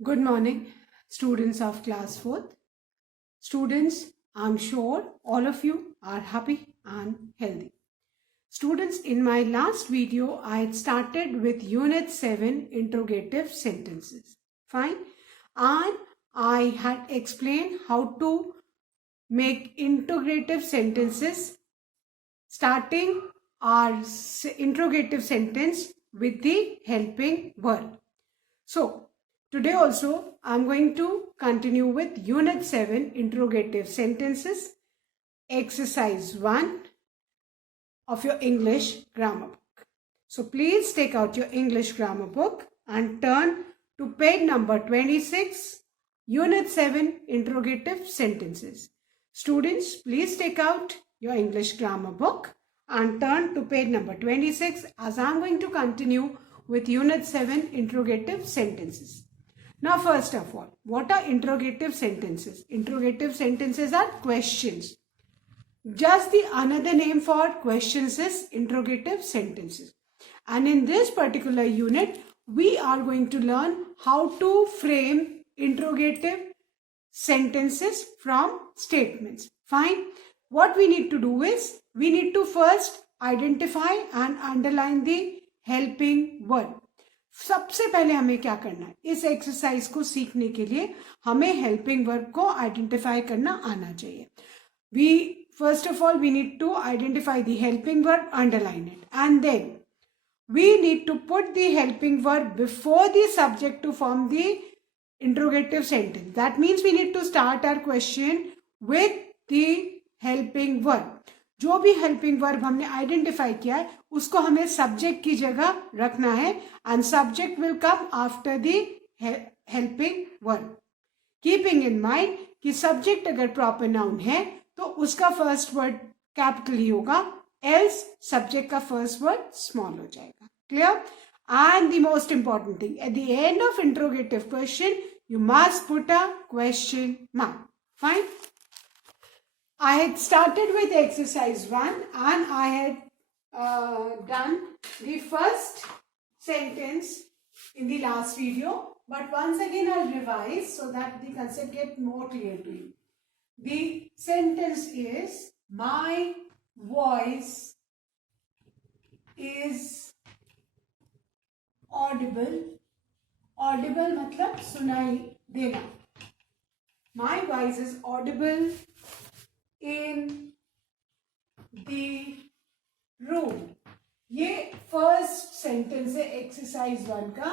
Good morning, students of class 4th. Students, I'm sure all of you are happy and healthy. Students, in my last video, I had started with Unit 7 interrogative sentences. Fine. And I had explained how to make interrogative sentences starting our interrogative sentence with the helping verb. So, today also I'm going to continue with Unit 7 interrogative sentences, exercise 1 of your English grammar book. So, please take out your English grammar book and turn to page number 26, Unit 7 interrogative sentences. Students, please take out your English grammar book and turn to page number 26 as I'm going to continue with Unit 7 interrogative sentences. Now, first of all, what are interrogative sentences? Interrogative sentences are questions. Just the another name for questions is interrogative sentences. And in this particular unit, we are going to learn how to frame interrogative sentences from statements. Fine. What we need to do is, we need to first identify and underline the helping verb. सबसे पहले हमें क्या करना है, इस exercise को सीखने के लिए हमें हेल्पिंग वर्ब को आइडेंटिफाई करना आना चाहिए. We first of all we need to identify the helping verb, underline it, and then we need to put the helping verb before the subject to form the interrogative sentence. That means we need to start our question with the helping verb. जो भी helping verb हमने identify किया है उसको हमें subject की जगह रखना है and subject will come after the helping verb. Keeping in mind कि सब्जेक्ट अगर प्रॉपर नाउन है तो उसका फर्स्ट वर्ड कैपिटल ही होगा, एल्स सब्जेक्ट का फर्स्ट वर्ड स्मॉल हो जाएगा. Clear? And the most important thing, eight the end of interrogative question you must put a question mark. Fine. I had started with exercise 1 and I had done the first sentence in the last video, but once again I'll revise so that the concept gets more clear to you. The sentence is, my voice is audible. Audible मतलब सुनाई देना. My voice is audible in the room. ये first sentence है exercise 1 का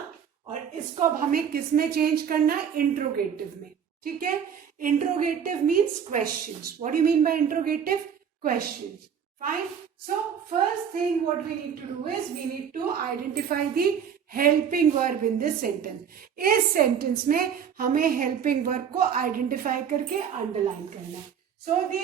और इसको अब हमें किस में चेंज करना है? इंट्रोगेटिव में. ठीक है? Interrogative means questions. What do you mean by interrogative? Questions. Fine. So first thing what we need to do is we need to identify the helping verb in this sentence. इस sentence में हमें helping verb को identify करके underline करना है. So the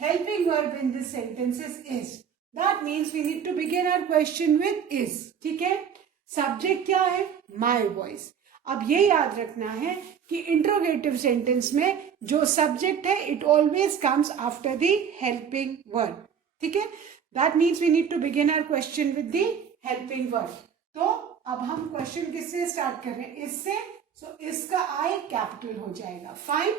helping verb in this sentence is. That means we need to begin our question with is. ठीक है? Subject क्या है? My voice. अब ये याद रखना है कि इंट्रोगेटिव सेंटेंस में जो सब्जेक्ट है it always comes after the helping verb. ठीक है? That means we need to begin our question with the helping verb. तो अब हम क्वेश्चन किससे स्टार्ट कर रहे हैं? इससे. सो इसका आई कैपिटल हो जाएगा. फाइन.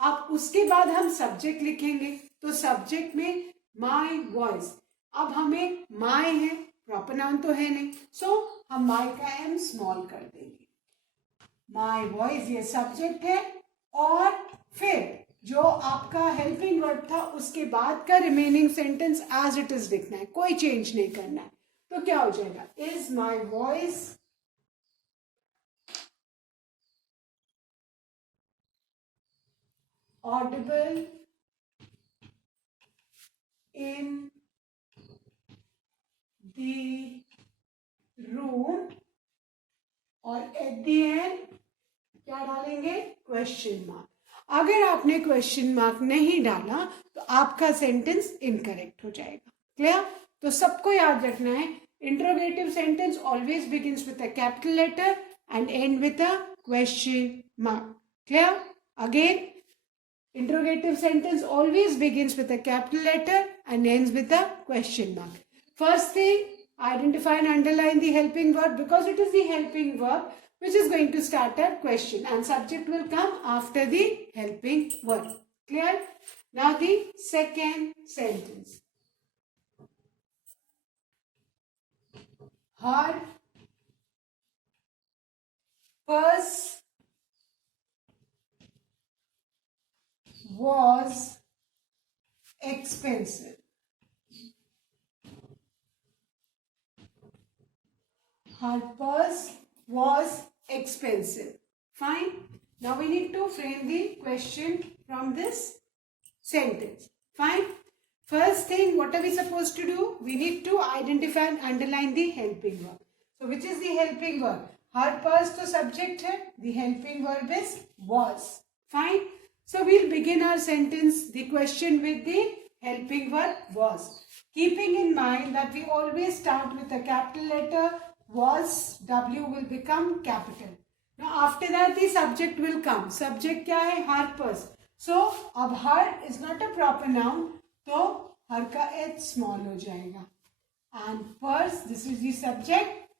अब उसके बाद हम सब्जेक्ट लिखेंगे तो सब्जेक्ट में माय वॉइस. अब हमें माय है, प्रॉपर नाउन तो है नहीं, सो हम माय का एम स्मॉल कर देंगे. माय वॉइस ये सब्जेक्ट है और फिर जो आपका हेल्पिंग वर्ब था उसके बाद का remaining sentence as it is लिखना है, कोई चेंज नहीं करना है. तो क्या हो जाएगा? Is my voice Audible in the room. और एट द एंड क्या डालेंगे? Question mark. अगर आपने क्वेश्चन मार्क नहीं डाला तो आपका सेंटेंस इनकरेक्ट हो जाएगा. क्लियर? तो सबको याद रखना है, interrogative sentence always begins with a capital letter and end with a question mark. Clear? Again, interrogative sentence always begins with a capital letter and ends with a question mark. First thing, identify and underline the helping verb because it is the helping verb which is going to start a question, and subject will come after the helping verb. Clear? Now the second sentence. Her purse was expensive. Her purse was expensive. Fine. Now we need to frame the question from this sentence. Fine. First thing, what are we supposed to do? We need to identify and underline the helping verb. So which is the helping verb? Her purse to subject hai. The helping verb is was. Fine. So we'll begin our sentence, the question, with the helping verb was. Keeping in mind that we always start with a capital letter, was, W will become capital. Now after that the subject will come. Subject क्या है? Her purse. So अब her is not a proper noun, तो her का h small हो जाएगा. And purse, this is the subject.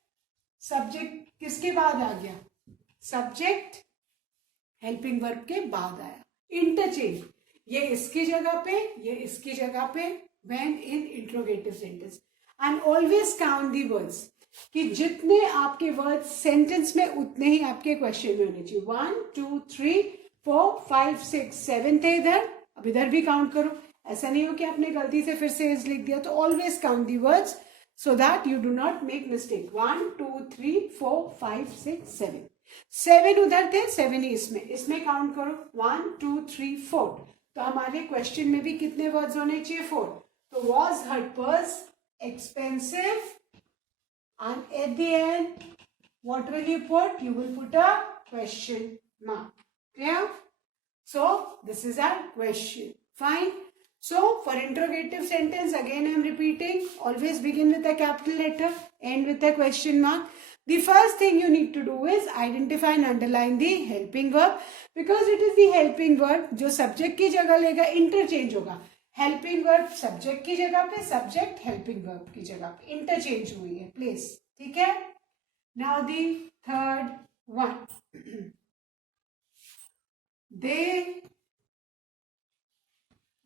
Subject किसके बाद आ गया? Subject helping verb के बाद आया. Interchange. ये इसकी जगह पे, ये इसकी जगह पे, when in interrogative sentence. And always count the words. कि जितने आपके वर्ड्स सेंटेंस में उतने ही आपके क्वेश्चन में होने चाहिए. 1 2 3 4 5 6 7 थे इधर, अब इधर भी काउंट करो. ऐसा नहीं हो कि आपने गलती से फिर से इज लिख दिया. तो always count the words so that you do not make mistake. 1 2 3 4 5 6 7. 7 उधर थे, 7 ही इसमें काउंट करो. 1 2 3 4. तो हमारे क्वेश्चन में भी कितने वर्ड्स होने चाहिए? 4. तो was her purse expensive, and at the end what will you put? You will put a question mark. Clear? So this is our question. Fine. So for interrogative sentence, again I am repeating, always begin with a capital letter, end with a question mark. The first thing you need to do is identify and underline the helping verb, because it is the helping verb जो subject की जगह लेगा, interchange होगा. Helping verb subject की जगह पे, subject helping verb की जगह पे, इंटरचेंज हुई है प्लेस. ठीक है. Now the third one. They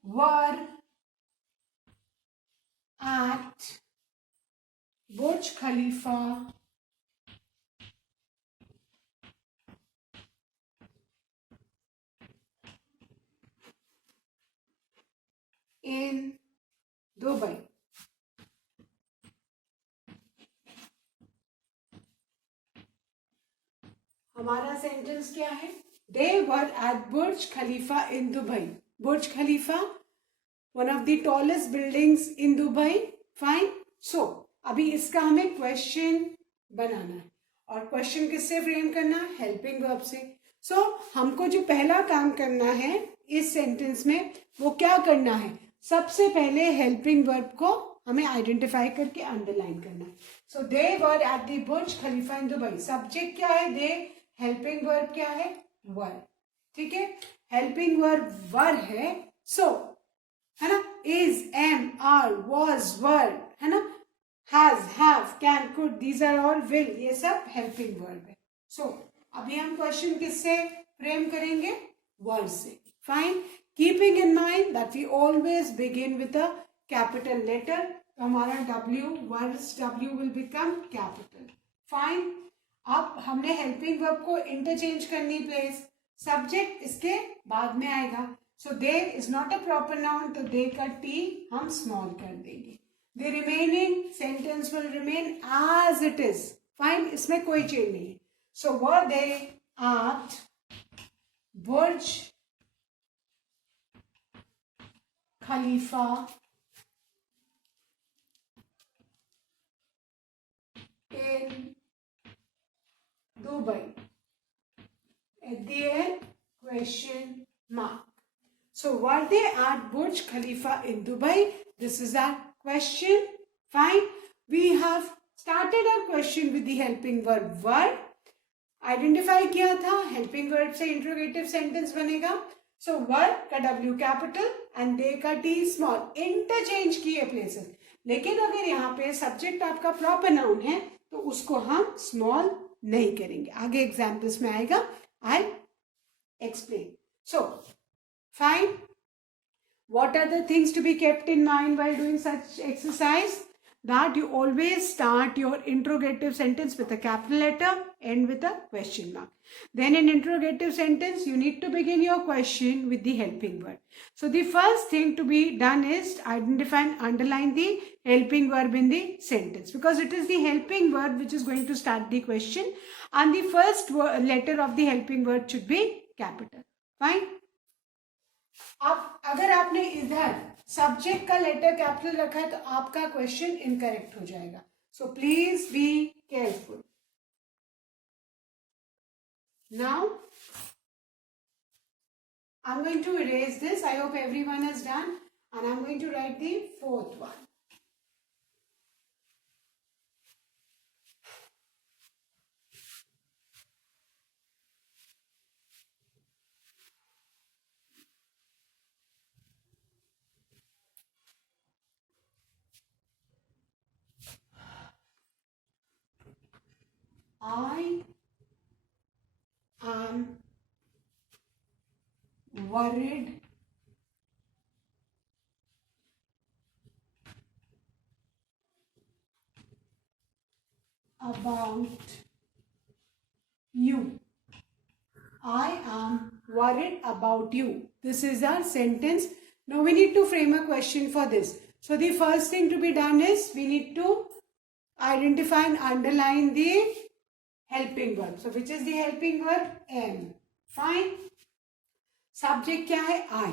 were eight Burj Khalifa in Dubai. हमारा सेंटेंस क्या है? They were at Burj Khalifa in Dubai. Burj Khalifa, one of the tallest buildings in Dubai. Fine. So अभी इसका हमें question बनाना है, और question किससे frame करना? हेल्पिंग वर्ब से. सो हमको जो पहला काम करना है इस सेंटेंस में, वो क्या करना है? सबसे पहले हेल्पिंग वर्ब को हमें आइडेंटिफाई करके अंडरलाइन करना है. So they were at the Burj Khalifa in Dubai. Subject क्या है? दे. हेल्पिंग वर्ब क्या है? वर. ठीक है. हेल्पिंग वर्ब वर है. सो है ना, is, am, are, was, were, है ना, has, have, can, could, these are all will, ये सब हेल्पिंग वर्ब है. सो अभी हम क्वेश्चन किससे फ्रेम करेंगे? वर्ब से. Fine. Keeping in mind that we always begin with a capital letter, तो हमारा W, words W will become capital. Fine. अब हमने helping verb को interchange करनी place. Subject इसके बाद में आएगा. So they is not a proper noun, तो they का T हम small कर देंगे. The remaining sentence will remain as it is. Fine. इसमें कोई change नहीं है. So were they at Burj Khalifa in Dubai? At the end, question mark. So were they at Burj Khalifa in Dubai? This is our question. Fine. We have started our question with the helping verb were. Identify किया था, helping verb से interrogative sentence बनेगा. सो verb का W capital and they का T small. Interchange किए places. लेकिन अगर यहाँ पे सब्जेक्ट आपका प्रॉपर नाउन है तो उसको हम स्मॉल नहीं करेंगे. आगे एग्जाम्पल्स में आएगा. आई explain. So, fine. What are the things to be kept in mind while doing such exercise? That you always start your interrogative sentence with a capital letter, end with a question mark. Then in interrogative sentence, you need to begin your question with the helping word. So the first thing to be done is identify and underline the helping verb in the sentence, because it is the helping word which is going to start the question, and the first letter of the helping word should be capital. Fine. अब अगर आपने इधर subject का letter capital रखा है तो आपका question incorrect हो जाएगा. So please be careful. Now I am going to erase this. I hope everyone is done and I am going to write the fourth one. I am worried about you. I am worried about you. This is our sentence. Now we need to frame a question for this. So the first thing to be done is we need to identify and underline the helping verb. So which is the helping verb? Am. Fine. Subject क्या है? I.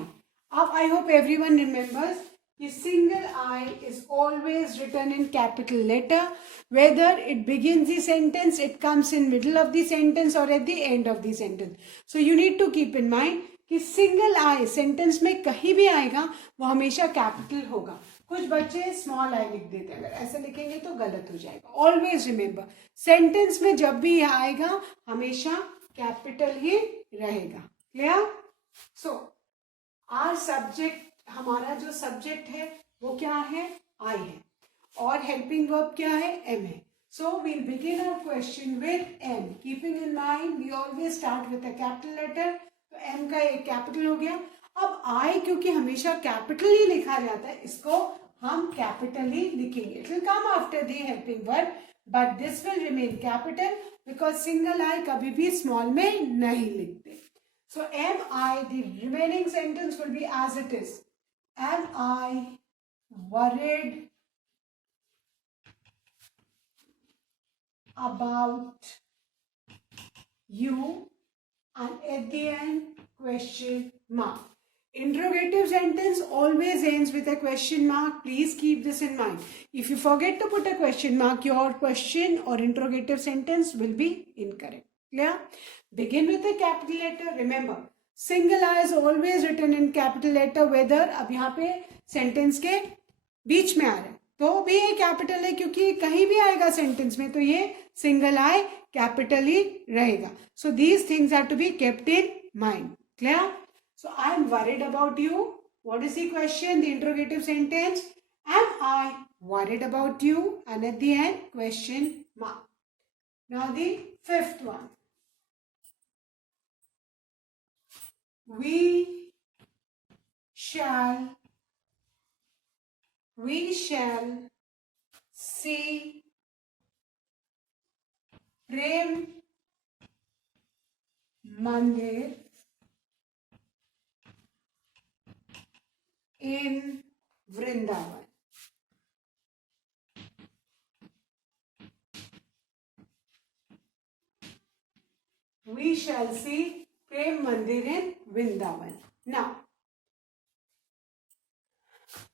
Now I hope everyone remembers the single I is always written in capital letter. Whether it begins the sentence, it comes in middle of the sentence or at the end of the sentence. So you need to keep in mind कि single I sentence में कहीं भी आएगा वो हमेशा capital होगा. कुछ बच्चे स्मॉल आई लिख देते हैं. अगर ऐसे लिखेंगे तो गलत हो जाएगा. ऑलवेज रिमेंबर, सेंटेंस में जब भी आएगा हमेशा कैपिटल ही रहेगा. क्लियर? सो आर सब्जेक्ट, हमारा जो सब्जेक्ट है वो क्या है? आई है. और हेल्पिंग वर्ब क्या है? एम है. So we'll begin our question with am. Keeping in mind we always start with a capital letter. तो एम का एक कैपिटल हो गया. अब आई क्योंकि हमेशा कैपिटल ही लिखा जाता है, इसको हम कैपिटल ही लिखेंगे. It will come after the helping verb but this will remain capital because single I कभी भी स्मॉल में नहीं लिखते. So am I, the remaining sentence will be as it is. Am I worried about you, and at the end question mark. Interrogative sentence always ends with a question mark. Please keep this in mind. If you forget to put a question mark, your question or interrogative sentence will be incorrect. Clear? Begin with a capital letter. Remember, single I is always written in capital letter. Whether अब यहाँ पे sentence के बीच में आ रहा है तो भी ये कैपिटल है, क्योंकि कहीं भी आएगा सेंटेंस में तो ये सिंगल आई कैपिटल ही रहेगा. So these things are to be kept in mind. Clear? So I am worried about you. What is the question? The interrogative sentence. Am I worried about you? And at the end, question mark. Now the fifth one. We shall see Prem Mandir in Vrindavan. We shall see Prem Mandir in Vrindavan. Now,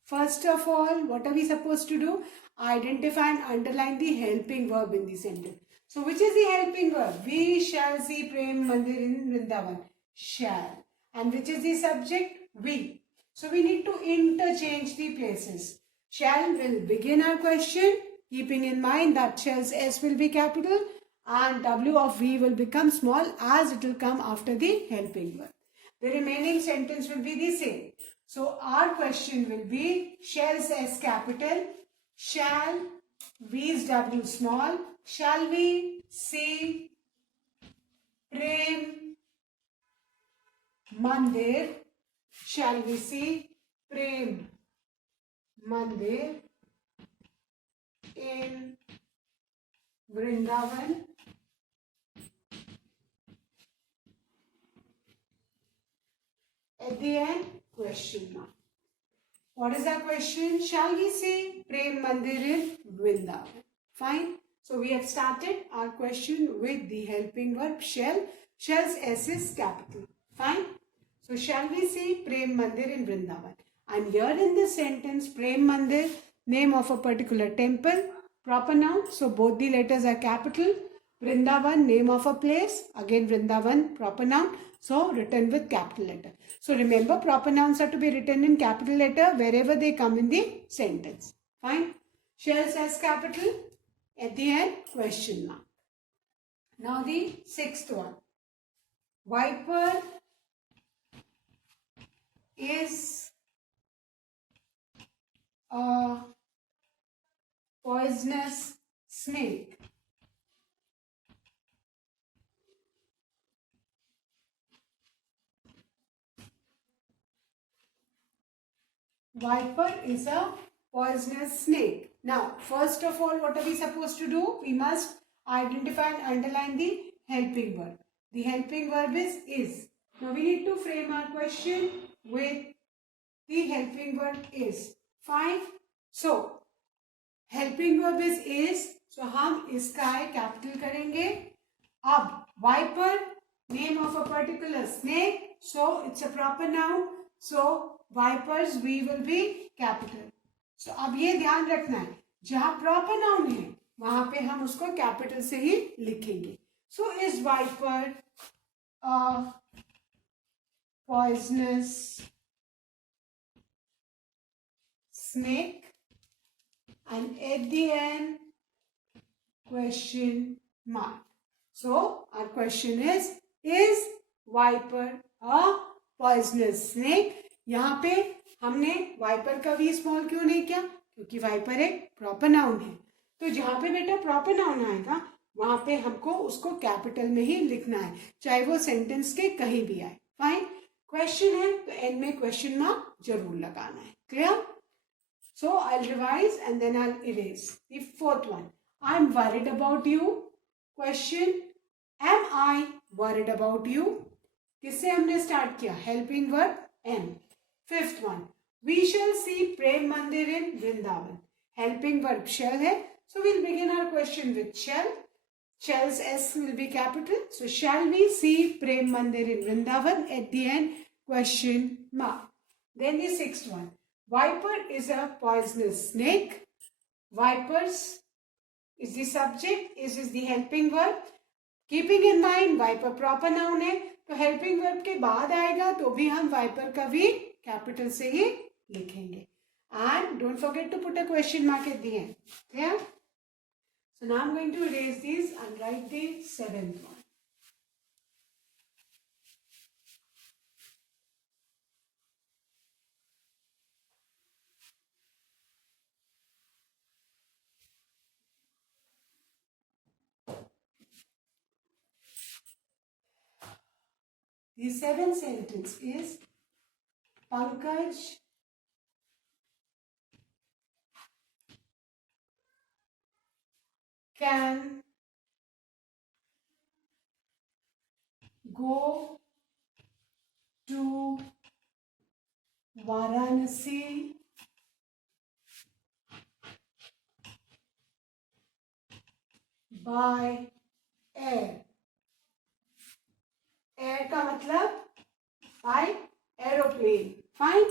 first of all, what are we supposed to do? Identify and underline the helping verb in the sentence. So, which is the helping verb? We shall see Prem Mandir in Vrindavan. Shall. And which is the subject? We. So we need to interchange the places. Shall will begin our question, keeping in mind that shall's S will be capital and W of V will become small as it will come after the helping verb. The remaining sentence will be the same. So our question will be shall's S capital, shall V's W small, shall we see प्रेम मंदिर, shall we see प्रेम मंदिर in Vrindavan. At the end, question mark. What is our question? Shall we say Prem Mandir in Vrindavan? Fine. So we have started our question with the helping verb shall. Shall's S is capital. Fine. So shall we say Prem Mandir in Vrindavan? And here in this sentence, Prem Mandir, name of a particular temple, proper noun. So both the letters are capital. Vrindavan, name of a place. Again Vrindavan, proper noun. So written with capital letter. So remember, proper nouns are to be written in capital letter wherever they come in the sentence. Fine. Shells as capital. At the end, question mark. Now the sixth one. Viper is a poisonous snake. Viper is a poisonous snake. Now, first of all, what are we supposed to do? We must identify and underline the helping verb. The helping verb is. Now, we need to frame our question with the helping verb is. Fine. So, helping verb is. So, हम इसका capital करेंगे. अब, viper, name of a particular snake. So, it's a proper noun. So, vipers we will be capital. So अब ये ध्यान रखना है, जहां प्रॉपर नाउन है वहां पे हम उसको कैपिटल से ही लिखेंगे. So is viper a poisonous snake and at the end question mark. So our question is viper a poisonous snake. यहाँ पे हमने वाइपर का भी स्मॉल क्यों नहीं किया? क्योंकि वाइपर एक प्रॉपर नाउन है. तो जहां पे बेटा प्रॉपर नाउन आएगा वहां पे हमको उसको कैपिटल में ही लिखना है, चाहे वो सेंटेंस के कहीं भी आए. फाइन. क्वेश्चन है तो एंड में क्वेश्चन मार्क जरूर लगाना है. Clear? So I revise and then I erase. The fourth one, I am worried about you. Question, am I worried about you? किससे हमने स्टार्ट किया? Helping verb am. Fifth one, we shall see Prem Mandir in Vrindavan. Helping verb shall है. So we'll begin our question with shall. Shall's S will be capital. So shall we see Prem Mandir in Vrindavan? At the end, question mark. Then the sixth one, viper is a poisonous snake. Vipers is the subject. Is the helping verb. Keeping in mind, viper proper noun है. तो helping verb के बाद आएगा तो भी हम wiper का भी कैपिटल से ही लिखेंगे. And don't forget to put a question mark at the end. Clear? So now I am going to erase this and write the seventh one. The seventh sentence is Pankaj can go to Varanasi by air. Air का मतलब by aeroplane. Fine.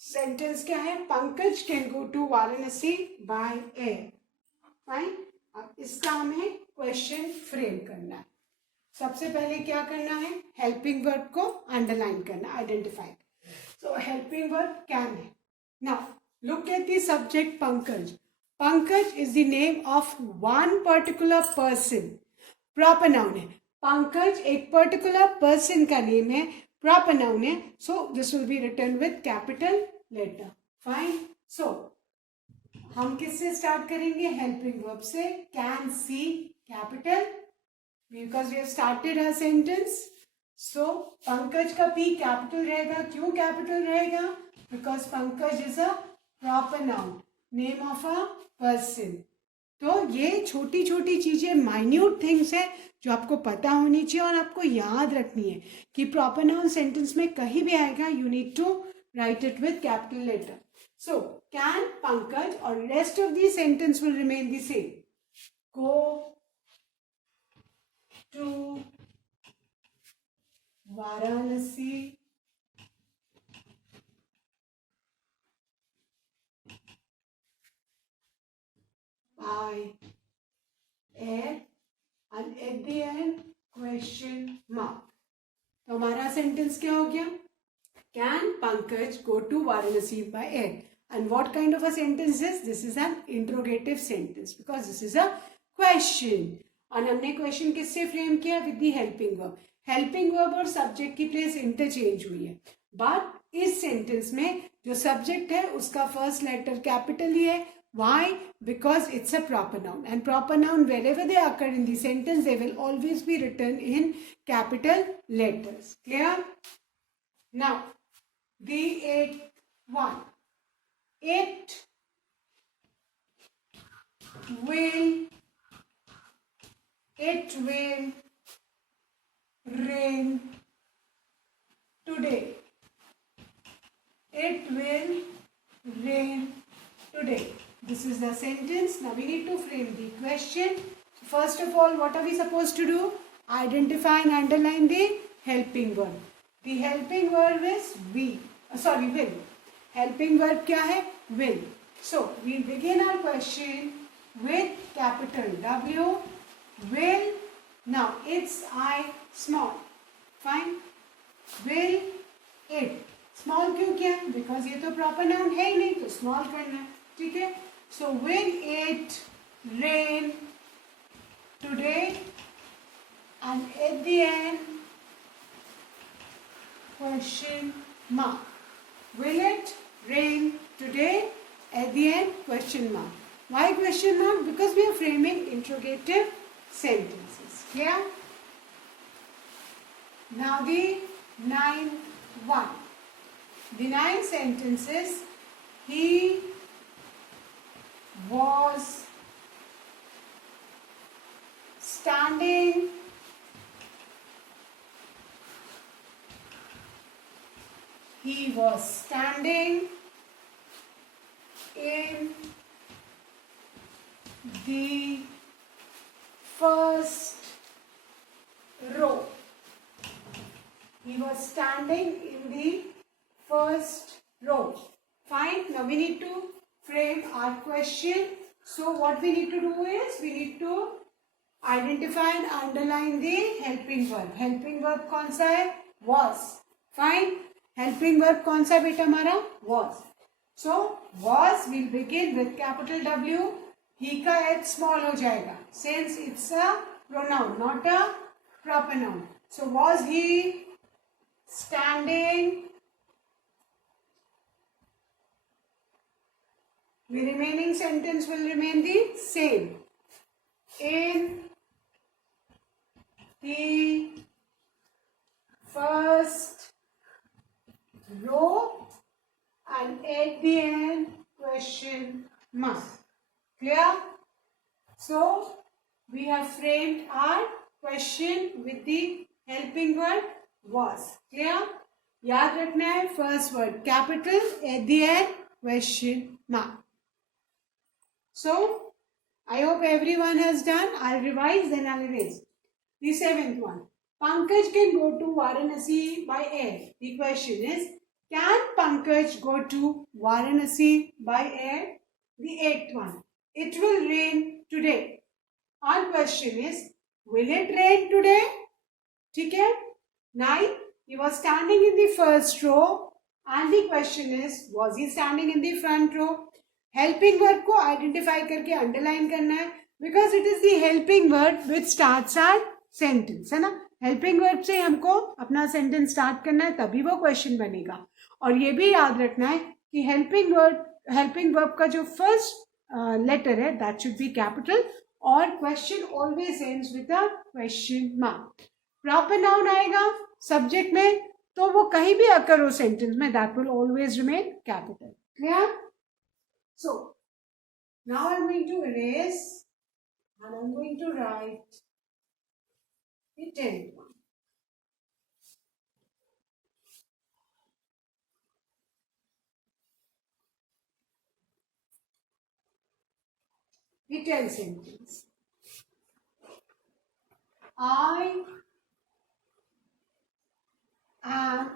Sentence क्या है? Pankaj can go to Varanasi by air. Fine. अब इसका हमें question frame करना है. सबसे पहले क्या करना है? हेल्पिंग वर्ब को अंडरलाइन करना, identify. So helping verb can है. Now look at the subject Pankaj. Pankaj is the name of one particular person. Proper noun है. पंकज एक पर्टिकुलर पर्सन का नेम है, प्रॉपर नाउन है. So this will be written with capital letter. Fine. So हम किससे start करेंगे? Helping verb से. Can C capital, because we have started our sentence. So Pankaj का P कैपिटल रहेगा. क्यों कैपिटल रहेगा? Because Pankaj is a proper noun, name of a person. तो ये छोटी छोटी चीजें, माइन्यूट थिंग्स है जो आपको पता होनी चाहिए और आपको याद रखनी है कि प्रॉपर नाउन सेंटेंस में कहीं भी आएगा, you need to write it with capital letter. So can Pankaj और rest of the sentence will remain the same. Go to Varanasi by air and at the end question mark. तो हमारा sentence क्या हो गया? Can Pankaj go to Varanasi by air? And what kind of a sentence is this? This is an interrogative sentence because this is a question. और हमने question किससे frame किया? With the helping verb. Helping verb और subject की place interchange हुई है, but इस sentence में जो सब्जेक्ट है उसका फर्स्ट लेटर कैपिटल ही है. Why? Because it's a proper noun, and proper noun wherever they occur in the sentence, they will always be written in capital letters. Clear? Now, the eighth one. It will rain today. It will rain today. This is the sentence. Now we need to frame the question. First of all, what are we supposed to do? Identify and underline the helping verb. The helping verb is will. Helping verb क्या है? Will. So we begin our question with capital W. Will. Now it's I small. Fine. Will it. Small क्यों किया? Because ये तो proper noun है ही नहीं, तो small करना है. ठीक है. So will it rain today? And at the end question mark. Will it rain today? At the end question mark. Why question mark? Because we are framing interrogative sentences. Yeah. Now the 9th one. The 9 sentences. He was standing in the first row. He was standing in the first row. Fine. Now we need to frame our question. So what we need to do is we need to identify and underline the helping verb. Helping verb कौन सा है? Was. Fine. Helping verb कौन सा बेटा हमारा? Was. So was will begin with capital W. He का h small हो जाएगा since it's a pronoun, not a proper noun. So was he standing? The remaining sentence will remain the same. In the first row and at the end question mark. Clear? So we have framed our question with the helping word was. Clear? याद रखना है first word capital, at the end question mark. So, I hope everyone has done. I'll revise, then I'll erase. The 7th one. Pankaj can go to Varanasi by air. The question is, can Pankaj go to Varanasi by air? The 8th one. It will rain today. Our question is, will it rain today? ठीक है? 9. He was standing in the first row. And the question is, was he standing in the front row? Helping verb को identify करके underline करना है because it is the helping verb which starts our sentence, है ना. Helping verb से हमको अपना sentence start करना है, तभी वो क्वेश्चन बनेगा. और ये भी याद रखना है कि हेल्पिंग वर्ब का जो फर्स्ट लेटर है दैट शुड बी कैपिटल और question always ends with a question mark. Proper noun आएगा सब्जेक्ट में तो वो कहीं भी अकर हो सेंटेंस में, that will always remain capital. Clear? So now I am going to erase and I'm going to write the 10th one. The 10th sentence. I am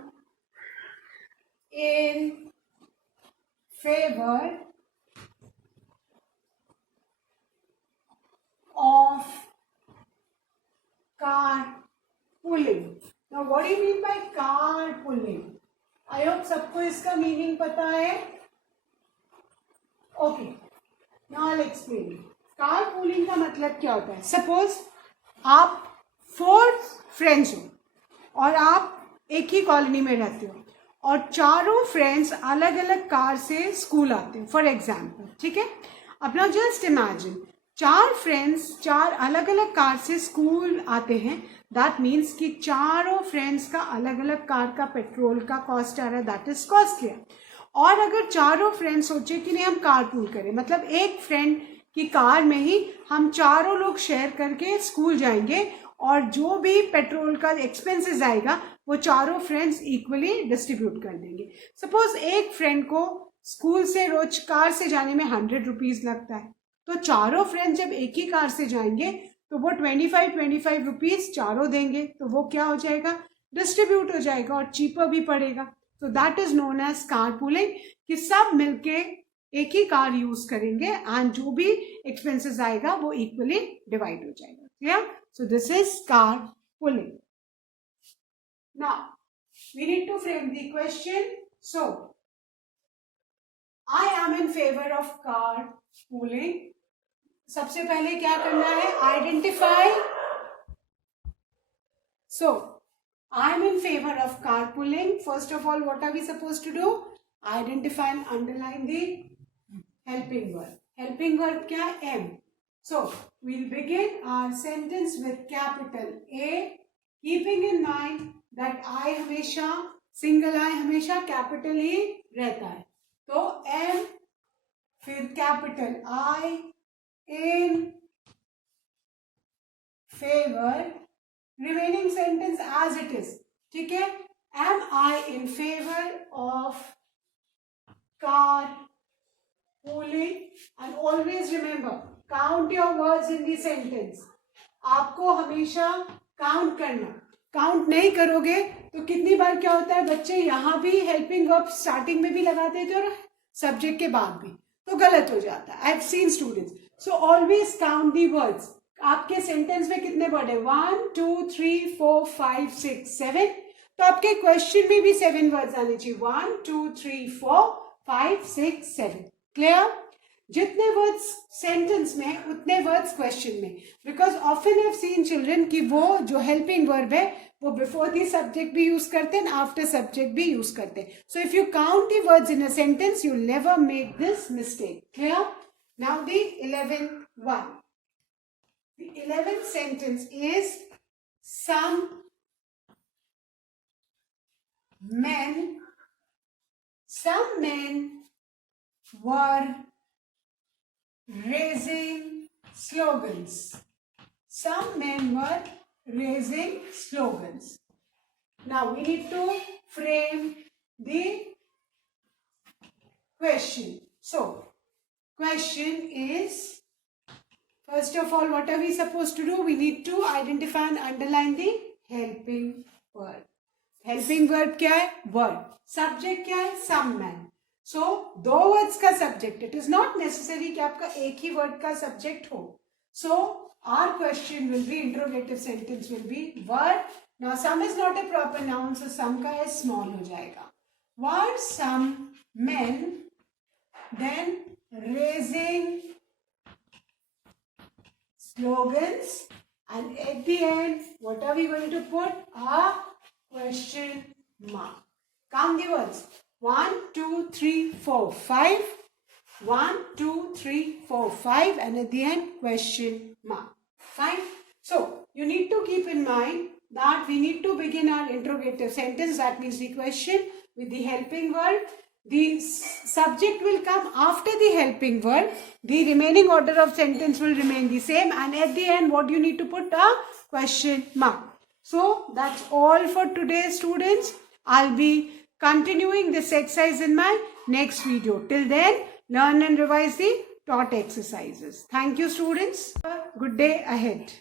in favor of carpooling. Now what do you mean by carpooling? I hope सबको इसका meaning पता है. Okay. Now I'll explain. Carpooling का मतलब क्या होता है? Suppose आप 4 फ्रेंड्स हो और आप एक ही कॉलोनी में रहते हो और चारों फ्रेंड्स अलग अलग कार से स्कूल आते हैं फॉर एग्जाम्पल. ठीक है? अपना जस्ट इमेजिन 4 फ्रेंड्स 4 अलग अलग कार से स्कूल आते हैं. दैट मीन्स कि चारों फ्रेंड्स का अलग अलग कार का पेट्रोल का कॉस्ट आ रहा है, दैट इज कॉस्टली. और अगर चारों फ्रेंड्स सोचे कि नहीं हम कारपूल करें, मतलब एक फ्रेंड की कार में ही हम चारों लोग शेयर करके स्कूल जाएंगे और जो भी पेट्रोल का एक्सपेंसेस आएगा वो चारों फ्रेंड्स इक्वली डिस्ट्रीब्यूट कर देंगे. सपोज एक फ्रेंड को स्कूल से रोज कार से जाने में 100 रुपीज लगता है, तो चारों फ्रेंड्स जब एक ही कार से जाएंगे तो वो 25 रुपीज चारों देंगे, तो वो क्या हो जाएगा, डिस्ट्रीब्यूट हो जाएगा और चीपर भी पड़ेगा. तो that is known as carpooling, कि सब मिलके एक ही कार यूज करेंगे एंड जो भी एक्सपेंसेस आएगा वो इक्वली डिवाइड हो जाएगा. Clear? So this is carpooling. Now we need to frame the question. So I am in favour of carpooling. सबसे पहले क्या करना है, identify. So I am in favor of carpooling. First of all, what are we supposed to do? Identify and underline the helping verb. Helping verb क्या है? am. So we'll begin our sentence with capital A, keeping in mind that I हमेशा single I हमेशा capital ही रहता है. तो am फिर capital I in favor. Remaining sentence as it is. ठीक है? Am I in favor of carpooling? And always remember, count your words in the sentence. आपको हमेशा काउंट करना. काउंट नहीं करोगे तो कितनी बार क्या होता है, बच्चे यहाँ भी हेल्पिंग वर्ब स्टार्टिंग में भी लगा देते और सब्जेक्ट के बाद भी, तो गलत हो जाता है. I have seen students. So always count the words. आपके सेंटेंस में कितने वर्ड है, 1 2 3 4 5 6 7. तो आपके क्वेश्चन में भी 7 वर्ड्स आने चाहिए. 1 2 3 4 5 6 7. क्लियर? जितने वर्ड्स सेंटेंस में उतने वर्ड्स क्वेश्चन में. Because often have seen children कि वो जो हेल्पिंग वर्ब है वो बिफोर दी सब्जेक्ट भी यूज करते हैं, आफ्टर सब्जेक्ट भी यूज करते हैं. So if you count the words in a sentence you never make this mistake. Clear? Now the 11th one. The 11th sentence is some men were raising slogans. Some men were raising slogans. Now we need to frame the question. So, question is, first of all, what are we supposed to do? We need to identify and underline the helping verb. Helping verb क्या है? Word. Subject क्या है? Some man. So, 2 words का subject. It is not necessary कि आपका एक ही word का subject हो. So, our question will be, interrogative sentence will be word. Now, some is not a proper noun, so some का है small हो जाएगा. Were some men then raising slogans, and at the end what are we going to put? A question mark. Count the words. 1 2 3 4 5. 1 2 3 4 5, and at the end question mark. Fine. So you need to keep in mind that we need to begin our interrogative sentence, that means the question, with the helping verb. The subject will come after the helping verb. The remaining order of sentence will remain the same, and at the end what you need to put a question mark. So that's all for today, students. I'll be continuing this exercise in my next video. Till then, learn and revise the taught exercises. Thank you, students. Good day ahead.